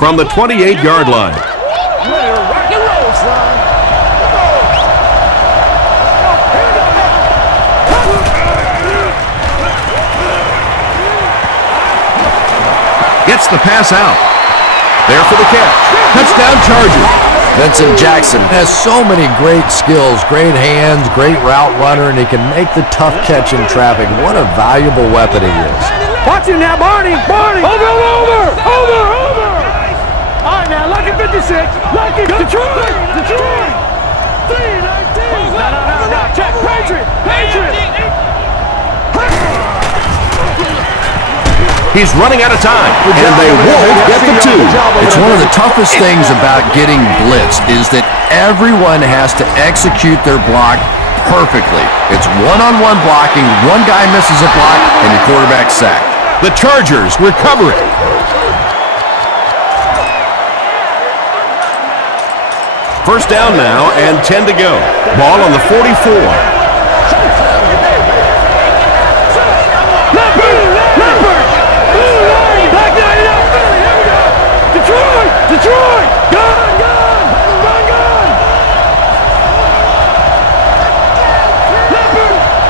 from the 28-yard line. Gets the pass out. There for the catch. Touchdown Chargers. Vincent Jackson has so many great skills, great hands, great route runner, and he can make the tough catch in traffic. What a valuable weapon he is. Watch him now, Barney. Over. All right, now, lucky 56. Lucky Detroit. 3-19. No. Check. Patriot. He's running out of time, and they won't get the two. It's one of the toughest things about getting blitzed is that everyone has to execute their block perfectly. It's one-on-one blocking. One guy misses a block, and your quarterback's sacked. The Chargers recover it. First down now, and 10 to go. Ball on the 44. Detroit! Gun!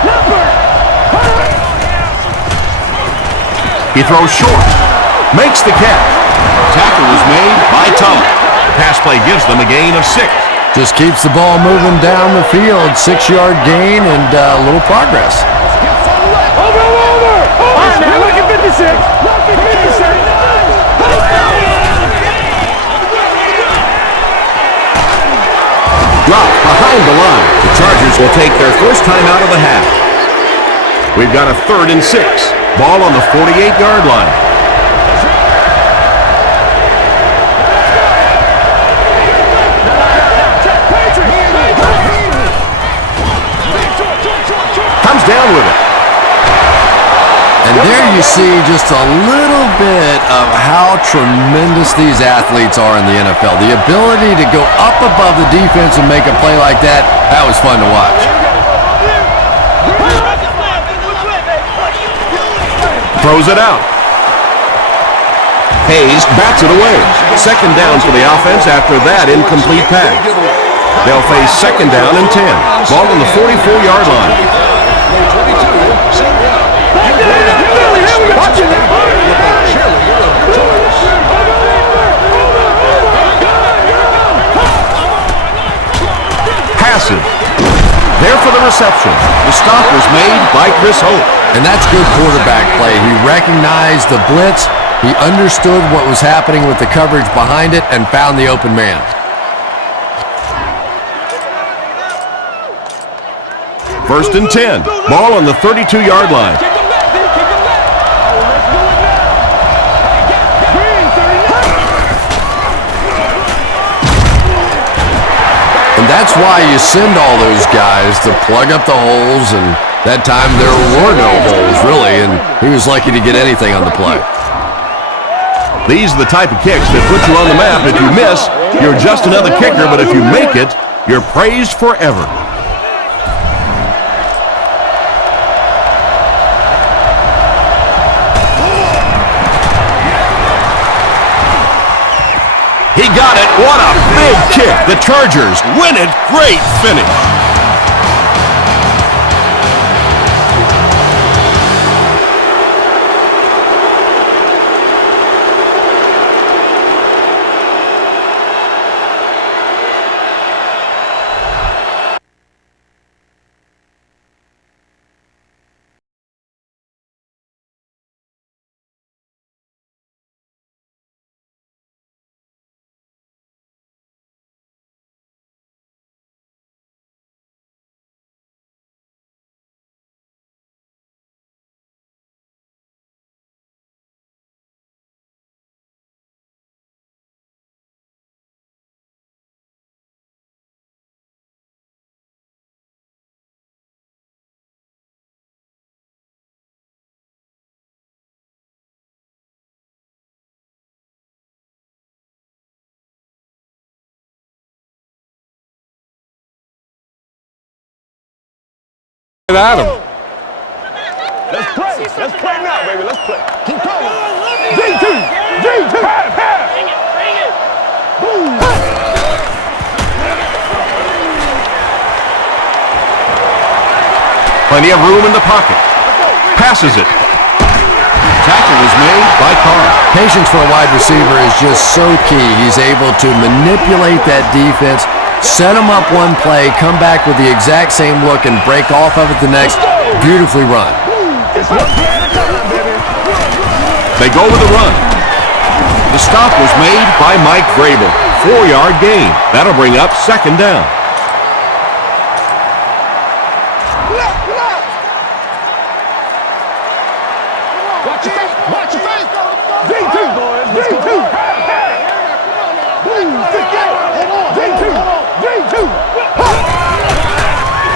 Leopard! He throws short. Makes the catch. Tackle is made by Tom. Pass play gives them a gain of 6. Just keeps the ball moving down the field. 6-yard gain and a little progress. Over! All right, now, look at 56. Dropped behind the line. The Chargers will take their first time out of the half. We've got a 3rd and 6. Ball on the 48-yard line. Comes down with it. And there you see just a little bit of how tremendous these athletes are in the NFL. The ability to go up above the defense and make a play like that was fun to watch. Throws it out. Hayes bats it away. Second down for the offense after that incomplete pass. They'll face second down and 10. Ball on the 44-yard line. Passive. There for the reception. The stop was made by Chris Hope. And that's good quarterback play. He recognized the blitz. He understood what was happening with the coverage behind it and found the open man. First and 10. Ball on the 32-yard line. And that's why you send all those guys to plug up the holes, and that time there were no holes, really, and he was lucky to get anything on the play. These are the type of kicks that put you on the map. If you miss, you're just another kicker, but if you make it, you're praised forever. He got it. What a big kick. The Chargers win it. Great finish. At him. Let's play now, baby. Let's play. Keep going. G2. Pass. Plenty of room in the pocket. Passes it. Tackle is made by Carr. Patience for a wide receiver is just so key. He's able to manipulate that defense, set them up one play, come back with the exact same look, and break off of it the next. Beautifully run. They go with the run. The stop was made by Mike Vrabel. 4-yard gain. That'll bring up second down. Watch your face. D2, boys. D2.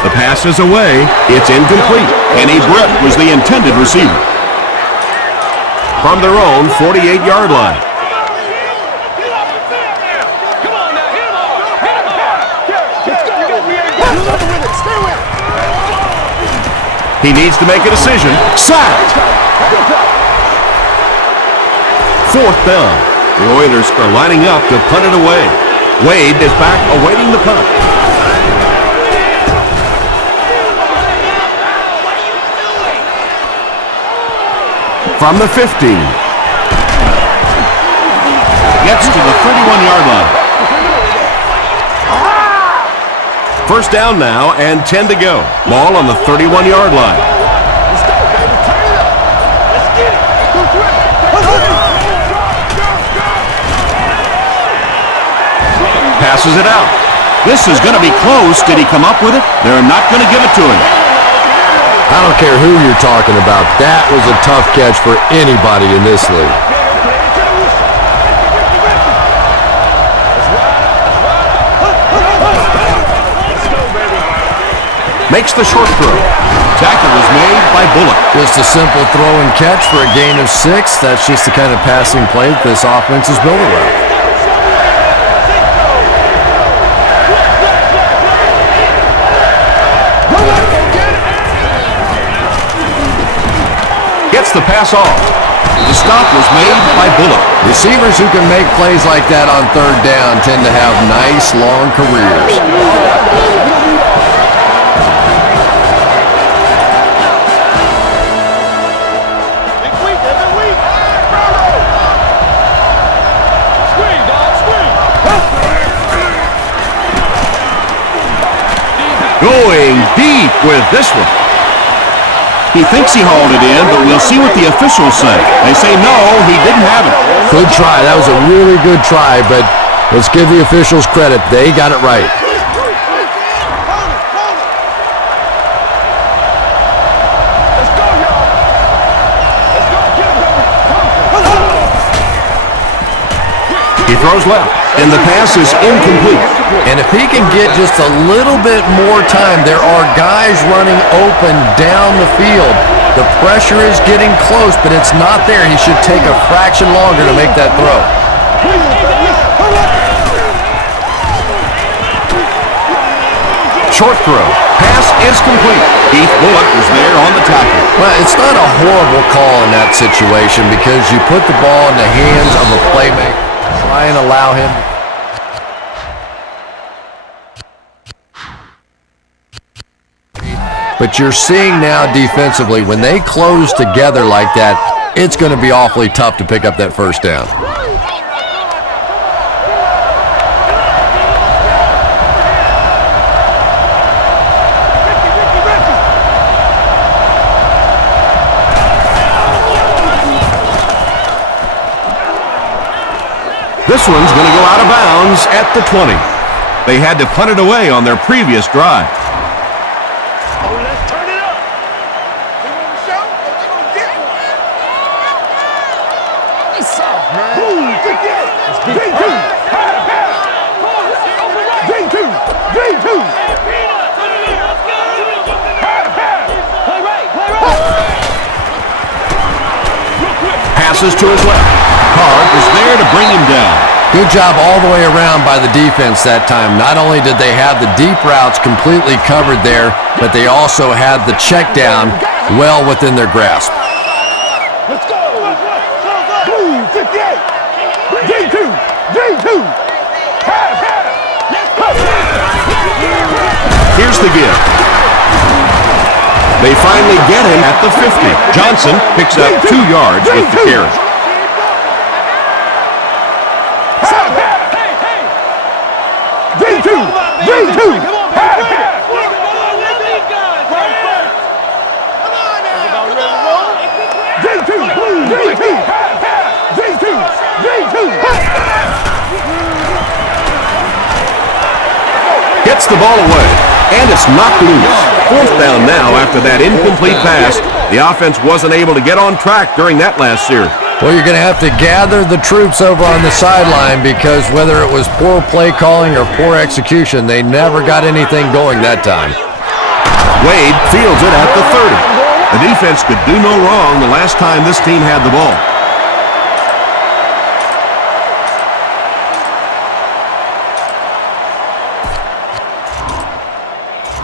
The pass is away. It's incomplete. Kenny Britt was the intended receiver. From their own 48-yard line. He needs to make a decision. Sacked. Fourth down. The Oilers are lining up to punt it away. Wade is back awaiting the punt. From the 15. Gets to the 31-yard line. First down now and 10 to go. Ball on the 31-yard line. Let's go, baby. Turn it up. Let's get it. Passes it out. This is going to be close. Did he come up with it? They're not going to give it to him. I don't care who you're talking about. That was a tough catch for anybody in this league. Makes the short throw. Tackle is made by Bullock. Just a simple throw and catch for a gain of 6. That's just the kind of passing play that this offense is built around. Gets the pass off. The stop was made by Bullock. Receivers who can make plays like that on third down tend to have nice, long careers. Going deep with this one. He thinks he hauled it in, but we'll see what the officials say. They say no, he didn't have it. Good try. That was a really good try, but let's give the officials credit. They got it right. He throws left, and the pass is incomplete. And if he can get just a little bit more time, there are guys running open down the field. The pressure is getting close, but it's not there. He should take a fraction longer to make that throw. Short throw. Pass is complete. Keith Bullock was there on the tackle. Well, it's not a horrible call in that situation because you put the ball in the hands of a playmaker. Try and allow him. But you're seeing now defensively, when they close together like that, it's going to be awfully tough to pick up that first down. This one's going to go out of bounds at the 20. They had to punt it away on their previous drive. Oh, let's turn it up. They want to show? Oh, they going to get one. He's soft, man. Ooh, good get. D2. D2. D2. Passes to his left. Card is there to bring him down. Good job all the way around by the defense that time. Not only did they have the deep routes completely covered there, but they also had the check down well within their grasp. Let's go. Blue 58. D2. D2. Let's go. Here's the give. They finally get him at the 50. Johnson picks up 2 yards with the carry. Gets the ball away, and it's knocked loose. 4th down now after that incomplete pass. The offense wasn't able to get on track during that last series. Well, you're going to have to gather the troops over on the sideline because whether it was poor play calling or poor execution, they never got anything going that time. Wade fields it at the 30. The defense could do no wrong the last time this team had the ball.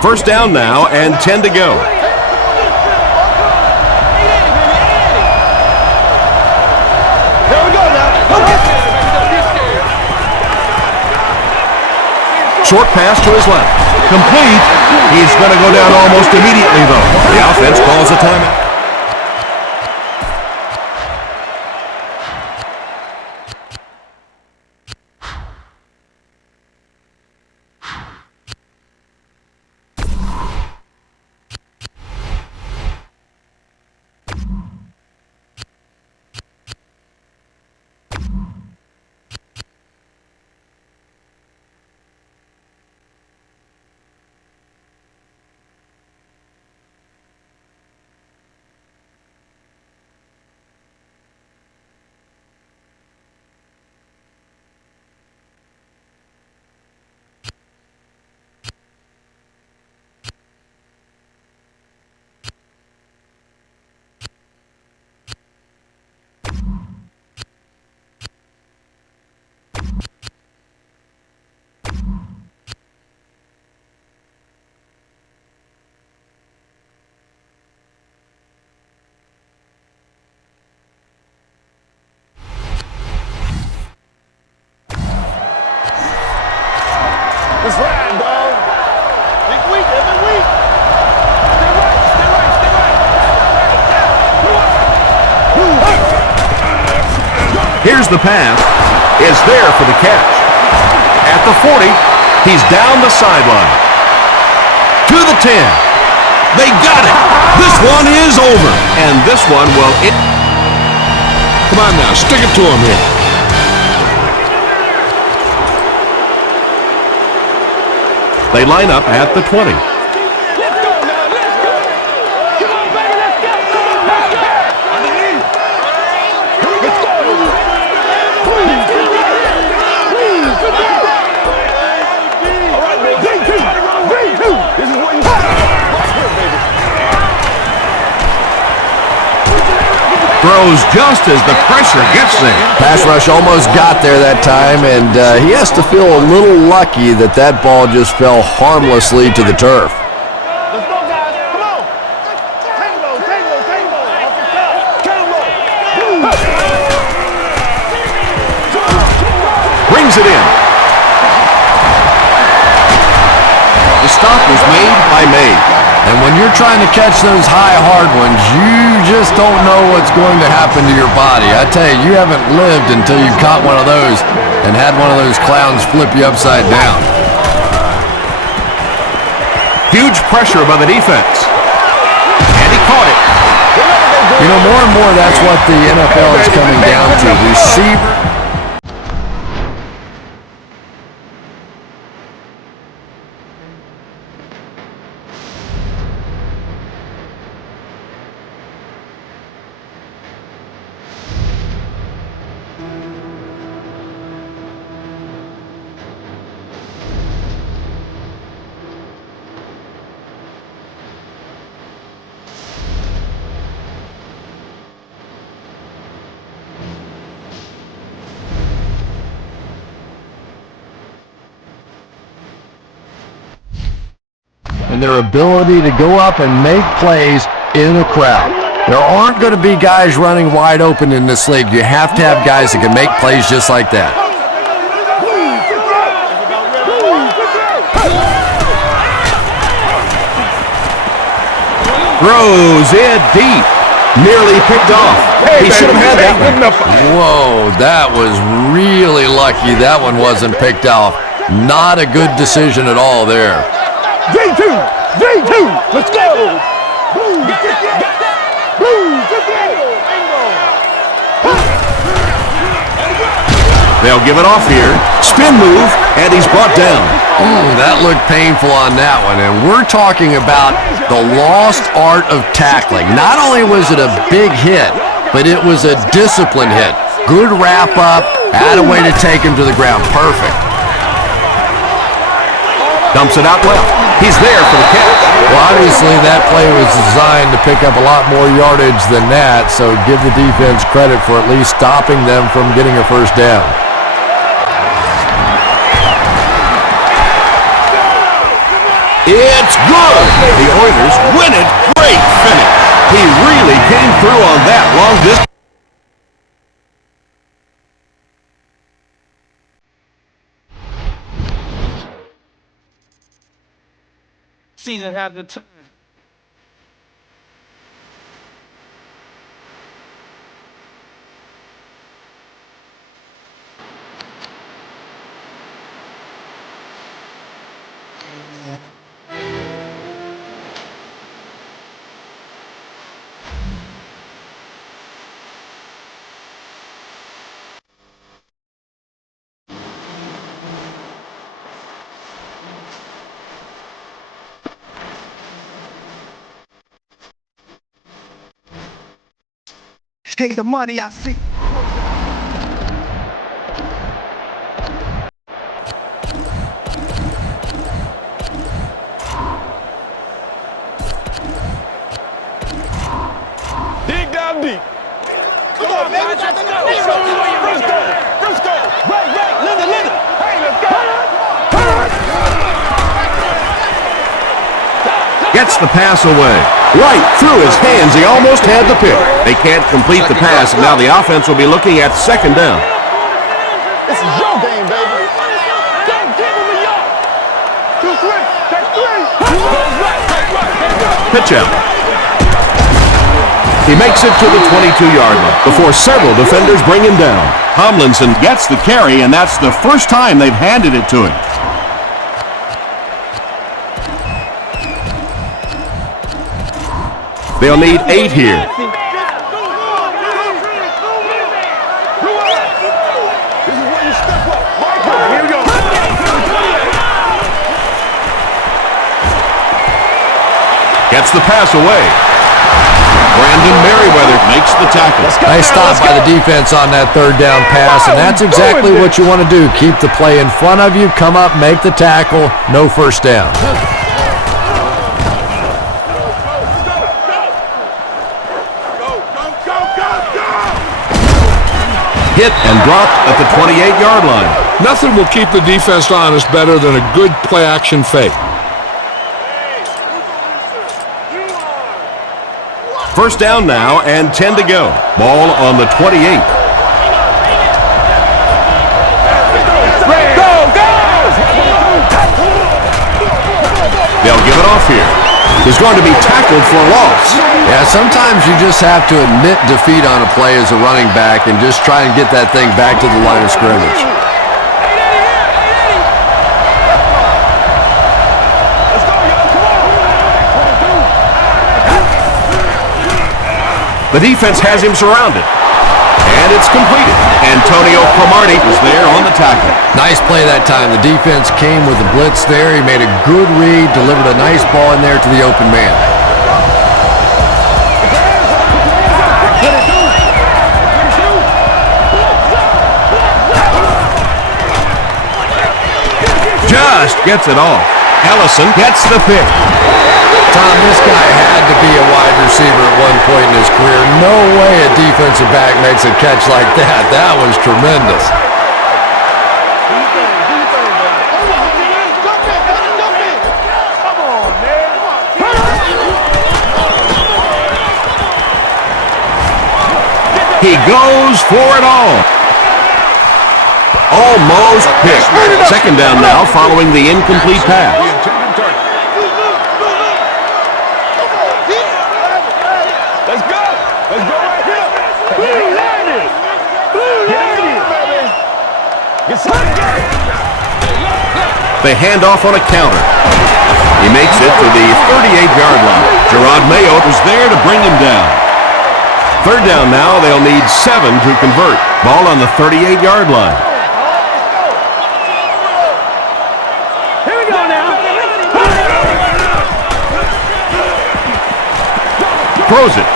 First down now and 10 to go. Short pass to his left. Complete. He's going to go down almost immediately, though. The offense calls a timeout. It's riding, dog. Big week, every week. Stay right, stay right, stay right. Here's the pass. Is there for the catch. At the 40, he's down the sideline. To the 10. They got it. This one is over. And this one, well, it... Come on now, stick it to him here. They line up at the 20. Let's go now, let's go. Come on, baby, let's go. Come on, let's go. Underneath. Let's go. Please, please, all right, man. V2. This is what you got. Right here, baby. Throws just as the pressure gets there. Pass rush almost got there that time, and he has to feel a little lucky that that ball just fell harmlessly to the turf. Let's go, guys. Come on. Tango. Off the top. Tango. Brings it in. The stop was made by May. And when you're trying to catch those high, hard ones, you just don't know what's going to happen to your body. I tell you, you haven't lived until you've caught one of those and had one of those clowns flip you upside down. Huge pressure by the defense. And he caught it. You know, more and more, that's what the NFL is coming down to. Receiver. And their ability to go up and make plays in a crowd. There aren't going to be guys running wide open in this league. You have to have guys that can make plays just like that. Throws it deep. Nearly picked off. He should have had that one. Whoa, that was really lucky that one wasn't picked off. Not a good decision at all there. J2, let's go. Blue, They'll give it off here. Spin move, and he's brought down. That looked painful on that one, and we're talking about the lost art of tackling. Not only was it a big hit, but it was a disciplined hit. Good wrap up, had a way to take him to the ground. Perfect. Dumps it out well. He's there for the catch. Well, obviously that play was designed to pick up a lot more yardage than that, so give the defense credit for at least stopping them from getting a first down. It's good. The Oilers win it. Great finish. He really came through on that long distance. Season had the turn. Take the money I see. dig down deep. Come on, baby. Let's go. Right. Linda. Hey, let's go. Gets the pass away. Right through his hands. He almost had the pick. They can't complete the pass, and now the offense will be looking at second down. This is your game, baby. Don't give him a yard. Too quick. That's three. Pitch out. He makes it to the 22-yard line before several defenders bring him down. Tomlinson gets the carry, and that's the first time they've handed it to him. They'll need 8 here. This is where you step up. Here we go. Gets the pass away. Brandon Merriweather makes the tackle. Nice stop by the defense on that third down pass, and that's exactly what you want to do. Keep the play in front of you, come up, make the tackle, no first down. Hit and dropped at the 28-yard line. Nothing will keep the defense honest better than a good play-action fake. First down now and 10 to go. Ball on the 28. They'll give it off here. He's going to be tackled for a loss. Yeah, sometimes you just have to admit defeat on a play as a running back and just try and get that thing back to the line of scrimmage. The defense has him surrounded. And it's completed. Antonio Cromartie is there on the tackle. Nice play that time. The defense came with a blitz there. He made a good read, delivered a nice ball in there to the open man. Just gets it off. Ellison gets the pick. Tom, this guy had to be a wide receiver at one point in his career. No way a defensive back makes a catch like that. That was tremendous. He goes for it all. Almost picked. Second down now following the incomplete pass. Let's go right here. Blue landed. Blue landed, baby. Get something. They hand off on a counter. He makes it to the 38-yard line. Gerard Mayo was there to bring him down. Third down now, they'll need 7 to convert. Ball on the 38-yard line. Here we go now. Throws it.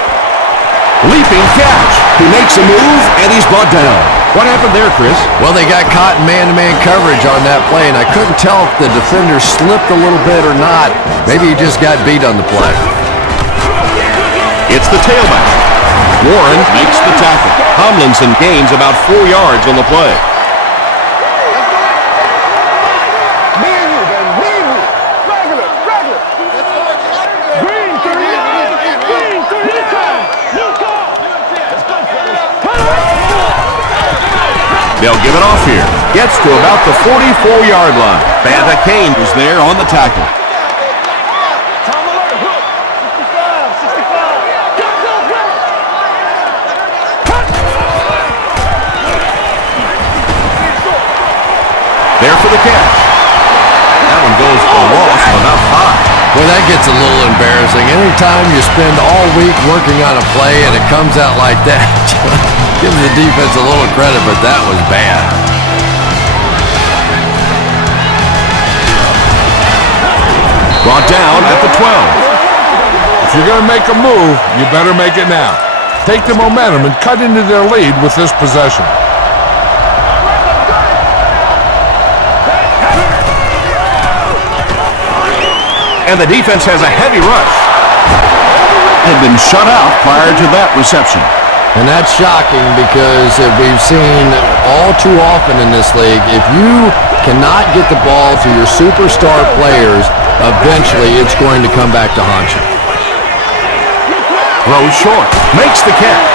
Leaping catch. He makes a move, and he's brought down. What happened there, Chris? Well, they got caught in man-to-man coverage on that play, and I couldn't tell if the defender slipped a little bit or not. Maybe he just got beat on the play. It's the tailback. Warren makes the tackle. Tomlinson gains about 4 yards on the play. Me and you, baby. Me and you. Regular. Green 3. Green 3 this time. New call. Let's go, fellas. They'll give it off here. Gets to about the 44-yard line. Banta Kane was there on the tackle. Time alert. Hook. 65. There for the catch. That one goes for a loss of about 5. Well, that gets a little embarrassing. Anytime you spend all week working on a play and it comes out like that, give the defense a little credit, but that was bad. Brought down at the 12. If you're going to make a move, you better make it now. Take the momentum and cut into their lead with this possession. And the defense has a heavy rush. Had been shut out prior to that reception. And that's shocking because we've seen all too often in this league, if you cannot get the ball to your superstar players, eventually it's going to come back to haunt you. Throws short. Makes the catch.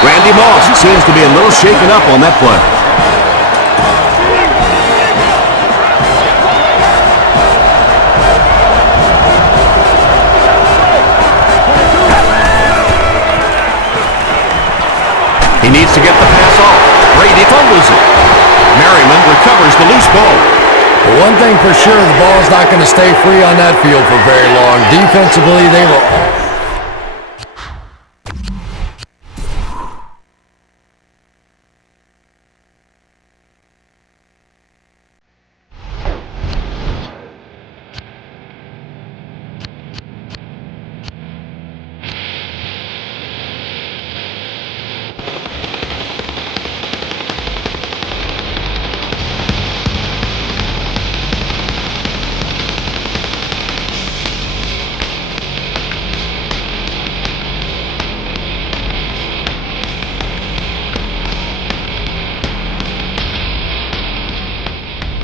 Randy Moss seems to be a little shaken up on that play. He needs to get the pass off. Brady fumbles it. Merriman recovers the loose ball. But one thing for sure, the ball's not going to stay free on that field for very long. Defensively, they were all...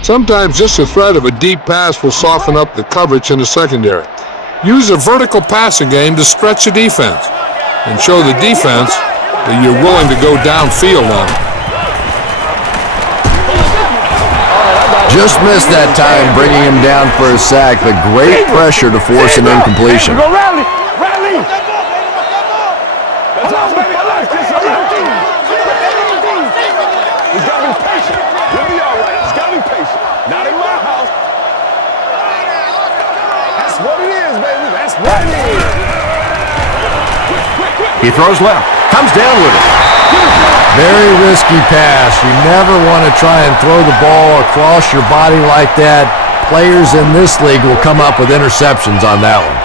Sometimes just the threat of a deep pass will soften up the coverage in the secondary. Use a vertical passing game to stretch the defense and show the defense that you're willing to go downfield on them. Just missed that time, bringing him down for a sack, but great pressure to force an incompletion. Go rally. That's all, baby. I like this. He's got to be patient. He'll be all right. He's got to be patient. Not in my house. That's what it is, baby. That's what it is. He throws left. Comes down with it. Very risky pass. You never want to try and throw the ball across your body like that. Players in this league will come up with interceptions on that one.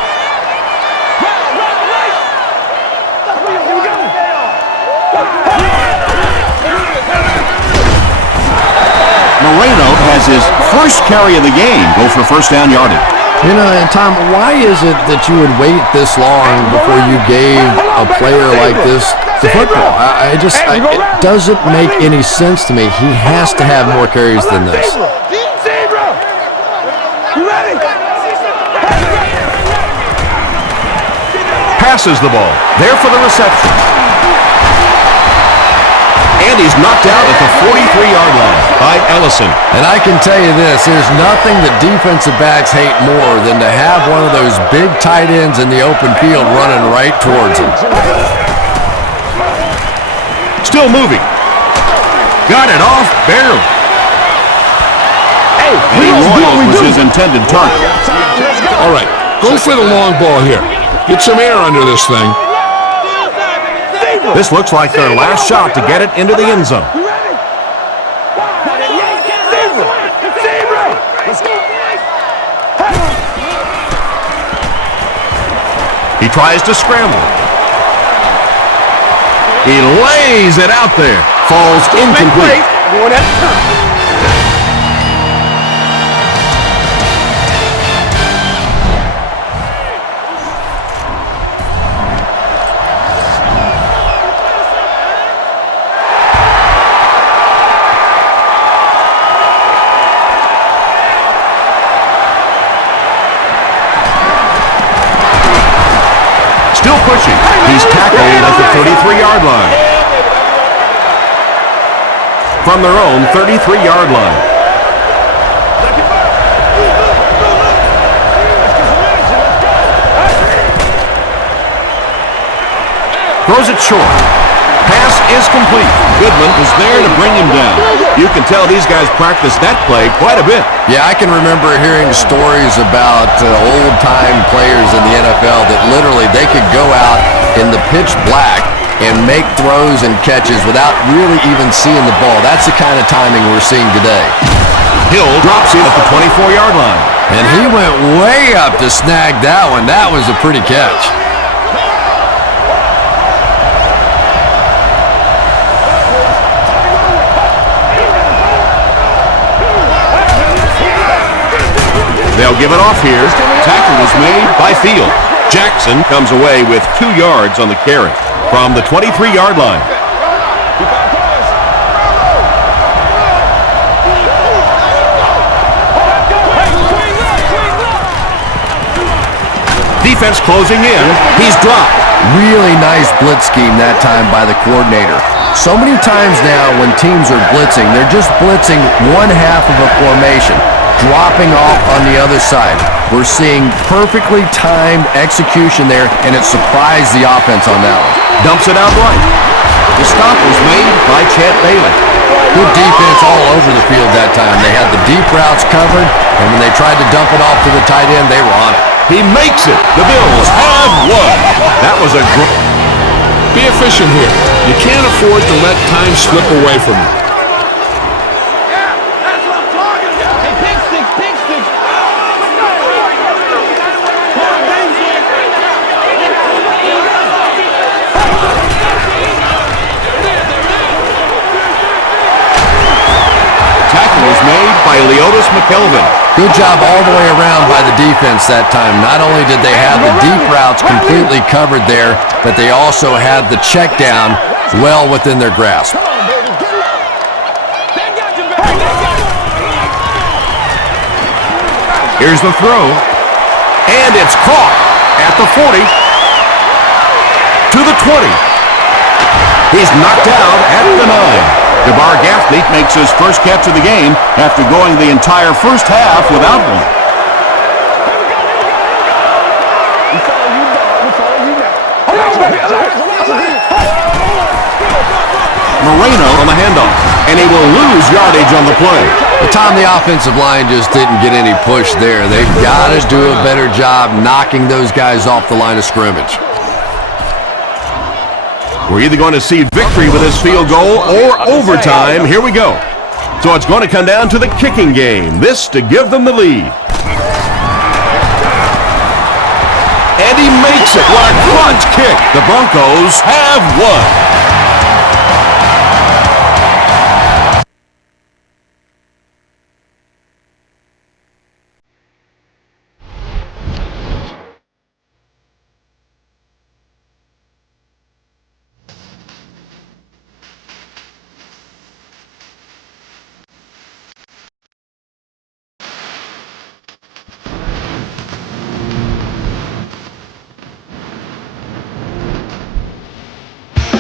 Moreno has his first carry of the game. Go for first down yardage. You know, and Tom, why is it that you would wait this long before you gave a player like this the football? It doesn't make any sense to me. He has to have more carries than this. You ready? Passes the ball. There for the reception. And he's knocked out at the 43-yard line by Ellison. And I can tell you this, there's nothing that defensive backs hate more than to have one of those big tight ends in the open field running right towards him. Still moving. Got it off barely. Eddie Royals was his intended target. All right, go for the long ball here. Get some air under this thing. This looks like their last shot to get it into the end zone. He tries to scramble. He lays it out there. Falls incomplete. Still pushing. He's tackled at the 33-yard line. From their own 33-yard line. Throws it short. Pass is complete. Goodman is there to bring him down. You can tell these guys practice that play quite a bit. Yeah, I can remember hearing stories about old-time players in the NFL that literally they could go out in the pitch black and make throws and catches without really even seeing the ball. That's the kind of timing we're seeing today. Hill drops it at the 24-yard line. And he went way up to snag that one. That was a pretty catch. They'll give it off here. Tackle is made by Field. Jackson comes away with 2 yards on the carry from the 23-yard line. Defense closing in. He's dropped. Really nice blitz scheme that time by the coordinator. So many times now when teams are blitzing, they're just blitzing one half of a formation, dropping off on the other side. We're seeing perfectly timed execution there, and it surprised the offense on that one. Dumps it out right. The stop was made by Champ Bailey. Good defense all over the field that time. They had the deep routes covered, and when they tried to dump it off to the tight end, they were on it. He makes it. The Bills have won. That was a great... Be efficient here. You can't afford to let time slip away from you. By Leotis McKelvin. Good job all the way around by the defense that time. Not only did they have the deep routes completely covered there, but they also had the check down well within their grasp. Here's the throw. And it's caught at the 40. To the 20. He's knocked out at the 9. DeBar Gaffney makes his first catch of the game after going the entire first half without one. Moreno on the handoff, and he will lose yardage on the play. Tom, the offensive line just didn't get any push there. They've got to do a better job knocking those guys off the line of scrimmage. We're either going to see victory with this field goal or overtime. Here we go. So it's going to come down to the kicking game. This to give them the lead. And he makes it. What a clutch kick. The Broncos have won.